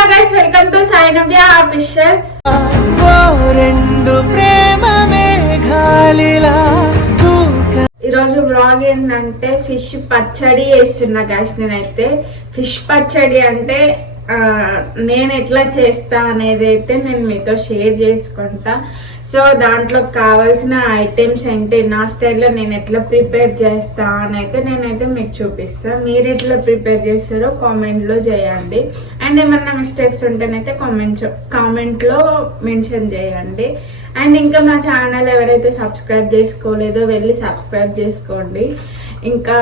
Hello guys welcome to Sainavya official ఓ రెండు ప్రేమ ఈరోజు బ్లాగ్ ఏంటంటే ఫిష్ పచ్చడి వేస్తున్నా గైస్ నేనైతే. ఫిష్ పచ్చడి అంటే నేను ఎట్లా చేస్తా అనేది అయితే నేను మీతో షేర్ చేసుకుంటా. సో దాంట్లో కావాల్సిన ఐటమ్స్ ఏంటి? నా స్టైల్లో నేను ఎట్లా ప్రిపేర్ చేస్తా అని అయితే నేనైతే మీకు చూపిస్తాను మీరు ఎట్లా ప్రిపేర్ చేస్తారో కామెంట్లో చేయండి. అండ్ ఏమన్నా మిస్టేక్స్ ఉంటేనైతే కామెంట్ కామెంట్లో మెన్షన్ చేయండి. అండ్ ఇంకా మా ఛానల్ ఎవరైతే సబ్స్క్రైబ్ చేసుకోలేదో వెళ్ళి సబ్స్క్రైబ్ చేసుకోండి. ఇంకా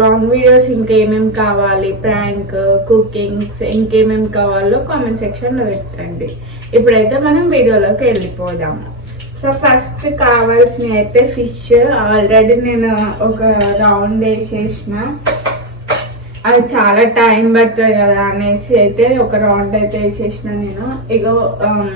లాంగ్ వీడియోస్ ఇంకేమేమి కావాలి? ప్రాంక్ కుకింగ్స్ ఇంకేమేమి కావాలో కామెంట్ సెక్షన్లో పెట్టండి. ఇప్పుడైతే మనం వీడియోలోకి వెళ్ళిపోదాము. సో ఫస్ట్ కావాల్సినవి అయితే ఫిష్ ఆల్రెడీ నేను ఒక రౌండ్ వేసేసిన. అది చాలా టైం పడుతుంది కదా అనేసి అయితే ఒక రౌండ్ అయితే వేసేసిన నేను. ఇగో um,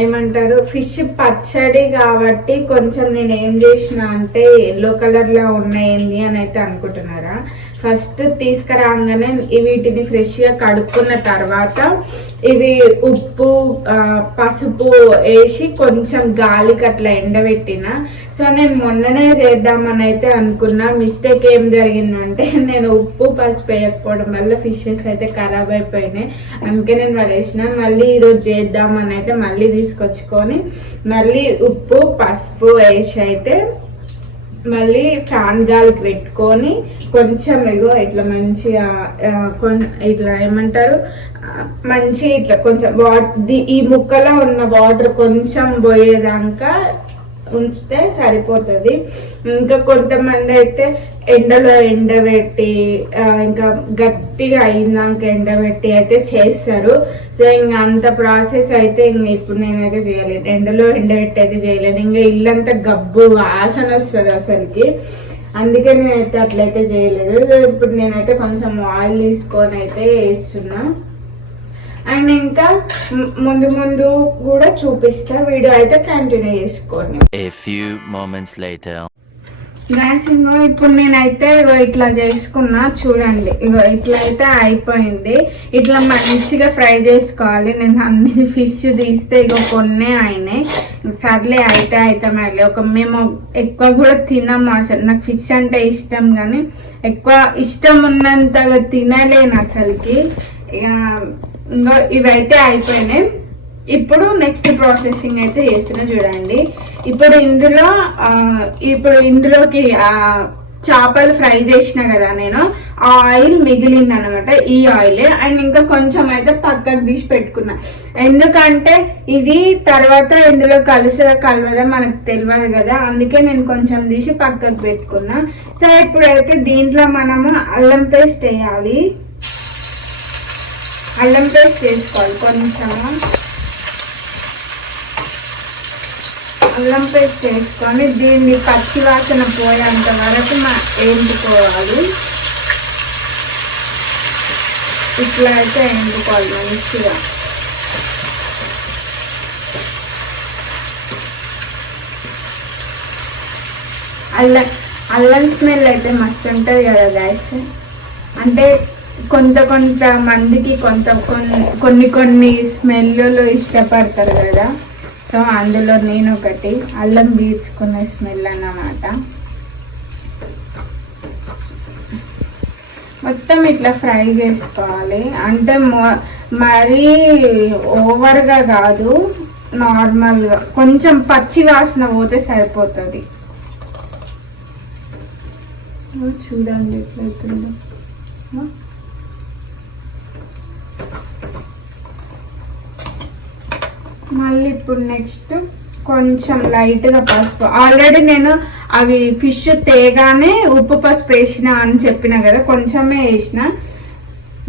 ఏమంటారు? ఫిష్ పచ్చడి కాబట్టి కొంచెం నేను ఏం చేసిన అంటే ఎల్లో కలర్లో ఉన్నాయండి అని అయితే అనుకుంటున్నారా? ఫస్ట్ తీసుకురాగానే వీటిని ఫ్రెష్గా కడుక్కున్న తర్వాత ఇవి ఉప్పు పసుపు వేసి కొంచెం గాలికి అట్లా ఎండబెట్టిన. సో నేను మొన్ననే చేద్దామని అయితే అనుకున్నా. మిస్టేక్ ఏం జరిగిందంటే నేను ఉప్పు పసుపు వేయకపోవడం వల్ల ఫిషెస్ అయితే ఖరాబ్ అయిపోయినాయి. అందుకే నేను పడేసిన మళ్ళీ ఈరోజు చేద్దామని అయితే మళ్ళీ తీసుకొచ్చుకొని మళ్ళీ ఉప్పు పసుపు వేసి అయితే మళ్ళీ ఫ్యాన్ గాలికి పెట్టుకొని కొంచెం ఎగో ఇట్లా మంచిగా కొం ఇట్లా ఏమంటారు మంచి ఇట్లా కొంచెం వాటర్ ఈ ముక్కలో ఉన్న వాటర్ కొంచెం పోయేదాకా ఉంచితే సరిపోతుంది. ఇంకా కొంతమంది అయితే ఎండలో ఎండబెట్టి ఇంకా గట్టిగా అయిందాక ఎండబెట్టి అయితే చేస్తారు. సో ఇంకా అంత ప్రాసెస్ అయితే ఇంక ఇప్పుడు నేనైతే చేయలేదు. ఎండలో ఎండబెట్టి అయితే చేయలేదు. ఇంకా ఇల్లంతా గబ్బు వాసన వస్తుంది అసలుకి. అందుకే నేనైతే అట్లయితే చేయలేదు. సో ఇప్పుడు నేనైతే కొంచెం ఆయిల్ తీసుకొని అయితే వేస్తున్నా. అండ్ ఇంకా ముందు ముందు కూడా చూపిస్తా. వీడియో అయితే కంటిన్యూ చేసుకోండి. గ్యాస్ ఇంకో ఇప్పుడు నేనైతే ఇగో ఇట్లా చేసుకున్నా. చూడండి. ఇగో ఇట్లా అయితే అయిపోయింది. ఇట్లా మంచిగా ఫ్రై చేసుకోవాలి. నేను అన్ని ఫిష్ తీస్తే ఇగో కొన్నే అయినాయి. సర్లే అయితే అయితే మళ్ళీ. ఒక మేము ఎక్కువ కూడా తినము అసలు. నాకు ఫిష్ అంటే ఇష్టం కానీ ఎక్కువ ఇష్టం ఉన్నంతగా తినలేను అసలుకి. ఇంకో ఇవైతే అయిపోయినాయి. ఇప్పుడు నెక్స్ట్ ప్రాసెసింగ్ అయితే చేస్తున్నా చూడండి. ఇప్పుడు ఇందులో ఇప్పుడు ఇందులోకి చేపలు ఫ్రై చేసిన కదా నేను ఆ ఆయిల్ మిగిలింది అనమాట ఈ ఆయిలే. అండ్ ఇంకా కొంచెం అయితే పక్కకు తీసి పెట్టుకున్నా. ఎందుకంటే ఇది తర్వాత ఇందులో కలిసే కలవదా మనకు తెలియదు కదా అందుకే నేను కొంచెం తీసి పక్కకు పెట్టుకున్నా. సో ఇప్పుడైతే దీంట్లో మనము అల్లం పేస్ట్ వేయాలి. అల్లం పేస్ట్ వేసుకోవాలి. కొంచెము అల్లం పేస్ట్ వేసుకొని దీన్ని పచ్చి వాసన పోయేంత వరకు మా ఎండుకోవాలి. ఇట్లా అయితే ఎండుకోవాలి మంచిగా. అల్లం అల్లం స్మెల్ అయితే మస్తు ఉంటుంది కదా గాయస్ అంటే కొంత కొంత మందికి కొంత కొన్ని కొన్ని కొన్ని స్మెల్లు ఇష్టపడతారు కదా. సో అందులో నేను ఒకటి అల్లం పీల్చుకునే స్మెల్ అన్నమాట. మొత్తం ఇట్లా ఫ్రై చేసుకోవాలి. అంటే మరీ ఓవర్గా కాదు నార్మల్గా. కొంచెం పచ్చి వాసన పోతే సరిపోతుంది. చూడండి ఎట్లయితుందో. మళ్ళీ ఇప్పుడు నెక్స్ట్ కొంచెం లైట్గా పసుపు. ఆల్రెడీ నేను అవి ఫిష్ తేగానే ఉప్పు పసుపు వేసిన అని చెప్పిన కదా కొంచెమే వేసిన.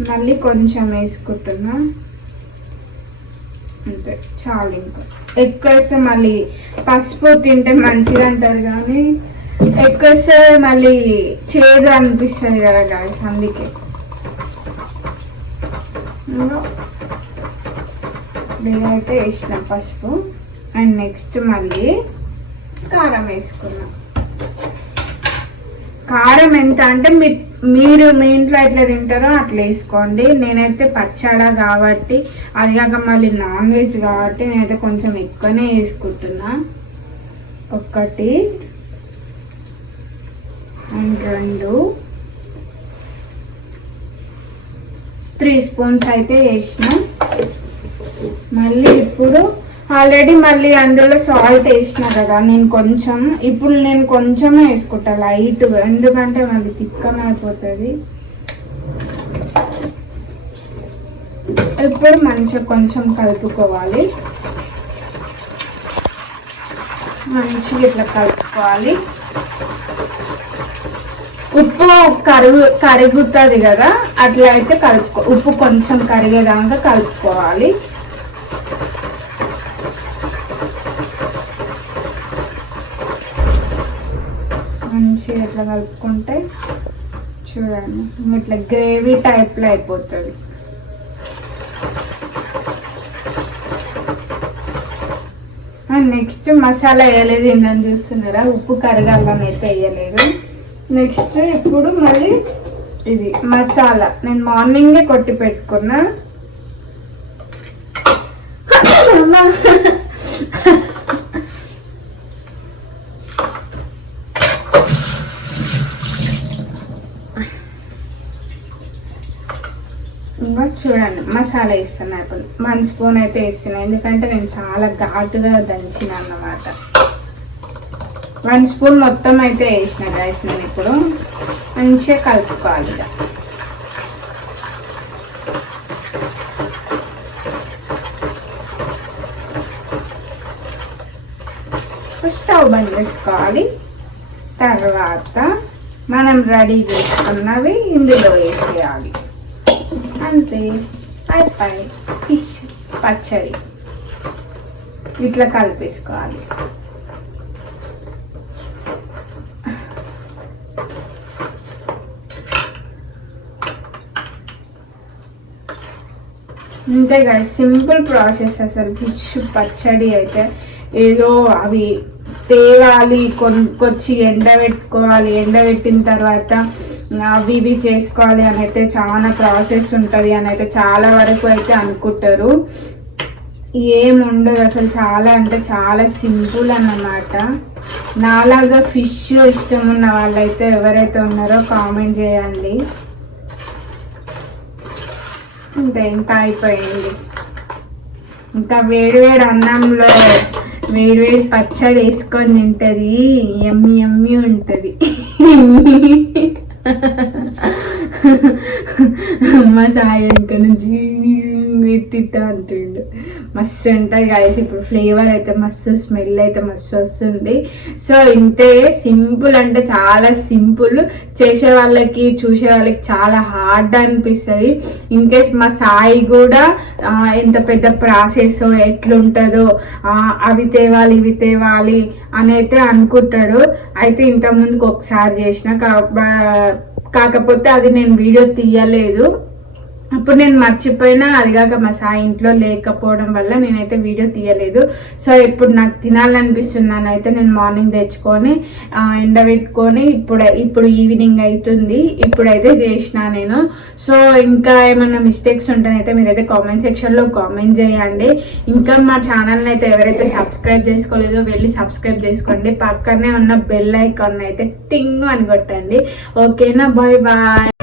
మళ్ళీ కొంచెం వేసుకుంటున్నా. అంతే చాలు ఇంకా. ఎక్కువ వేస్తే మళ్ళీ పసుపు తింటే మంచిది అంటారు కానీ ఎక్కువ వేస్తే మళ్ళీ చేదు అనిపిస్తుంది కదా గాయస్ అందుకే. నేనైతే వేసిన పసుపు అండ్ నెక్స్ట్ మళ్ళీ కారం వేసుకున్నాం. కారం ఎంత అంటే మీ మీరు మీ ఇంట్లో ఎట్లా తింటారో అట్లా వేసుకోండి. నేనైతే పచ్చడా కాబట్టి అది కాక మళ్ళీ నాన్ వెజ్ కాబట్టి నేనైతే కొంచెం ఎక్కువనే వేసుకుంటున్నా. ఒకటి అండ్ రెండు త్రీ స్పూన్స్ అయితే వేసిన. మళ్ళీ ఇప్పుడు ఆల్రెడీ మళ్ళీ అందులో సాల్ట్ వేసిన కదా నేను కొంచెం ఇప్పుడు నేను కొంచెమే వేసుకుంటా లైట్ ఎందుకంటే మళ్ళీ తిక్కన అయిపోతుంది. ఇప్పుడు మంచిగా కొంచెం కలుపుకోవాలి. మంచిగా ఇట్లా కలుపుకోవాలి. ఉప్పు కరుగు కరుగుతుంది కదా అట్లా అయితే కలుపుకో ఉప్పు కొంచెం కరిగేదాకా కలుపుకోవాలి. మంచిగా ఇట్లా కలుపుకుంటే చూడండి ఇట్లా గ్రేవీ టైప్లో అయిపోతుంది. నెక్స్ట్ మసాలా వేయలేదు ఏందని చూస్తున్నారా? ఉప్పు కరగాలని అయితే వేయలేదు. నెక్స్ట్ ఇప్పుడు మళ్ళీ ఇది మసాలా. నేను మార్నింగే కొట్టి పెట్టుకున్నా. ఇంకా చూడండి మసాలా వేస్తున్నా ఇప్పుడు. వన్ స్పూన్ అయితే వేస్తున్నా. ఎందుకంటే నేను చాలా ఘాటుగా దంచిన అన్నమాట. వన్ స్పూన్ మొత్తం అయితే వేసిన గైస్ నేను ఇప్పుడు. మంచిగా కలుపుకోవాలి స్టవ్ బంద్ చేసుకోవాలి. తర్వాత మనం రెడీ చేసుకున్నవి ఇందులో వేసేయాలి. అంతే. అయిపోయి ఫిష్ పచ్చడి. ఇట్లా కలిపేసుకోవాలి. అంతే కదా సింపుల్ ప్రాసెస్ అసలు ఫిష్ పచ్చడి అయితే ఏదో అవి తేవాలి కొనుక్కొచ్చి ఎండబెట్టుకోవాలి ఎండబెట్టిన తర్వాత అవి ఇవి చేసుకోవాలి అని అయితే చాలా ప్రాసెస్ ఉంటుంది అని అయితే చాలా వరకు అయితే అనుకుంటారు. ఏముండదు అసలు చాలా అంటే చాలా సింపుల్ అన్నమాట. నాలాగా ఫిష్ ఇష్టం ఉన్న వాళ్ళైతే ఎవరైతే ఉన్నారో కామెంట్ చేయండి. అంతే ఇంకా అయిపోయింది ఇంకా వేడి వేడి అన్నంలో వేడి వేడి పచ్చడి వేసుకొని తింటది. ఎమ్మి ఎమ్మి ఉంటుంది. అమ్మ సాయంకను నుంచి ఇట్టిట్ట అంటుండు. మస్తు ఉంటుంది గాయస్ ఇప్పుడు ఫ్లేవర్ అయితే మస్తు స్మెల్ అయితే మస్తు వస్తుంది. సో ఇంతే సింపుల్ అంటే చాలా సింపుల్ చేసే వాళ్ళకి చూసే వాళ్ళకి చాలా హార్డ్ అనిపిస్తుంది. ఇన్కేస్ మా సాయి కూడా ఎంత పెద్ద ప్రాసెస్ ఎట్లుంటుందో అవి తేవాలి ఇవి తేవాలి అని అయితే అనుకుంటాడు. అయితే ఇంతకుముందుకు ఒకసారి చేసిన కాకపోతే అది నేను వీడియో తీయలేదు. అప్పుడు నేను మర్చిపోయినా అది కాక మా సాయి ఇంట్లో లేకపోవడం వల్ల నేనైతే వీడియో తీయలేదు. సో ఇప్పుడు నాకు తినాలనిపిస్తున్నాను అయితే నేను మార్నింగ్ తెచ్చుకొని ఎండబెట్టుకొని ఇప్పుడు ఇప్పుడు ఈవినింగ్ అవుతుంది ఇప్పుడైతే చేసిన నేను. సో ఇంకా ఏమైనా మిస్టేక్స్ ఉంటేనైతే మీరైతే కామెంట్ సెక్షన్లో కామెంట్ చేయండి. ఇంకా మా ఛానల్ని అయితే ఎవరైతే సబ్స్క్రైబ్ చేసుకోలేదో వెళ్ళి సబ్స్క్రైబ్ చేసుకోండి. పక్కనే ఉన్న బెల్ ఐకాన్ అయితే టింగ్ అని కొట్టండి. ఓకేనా? Bye bye.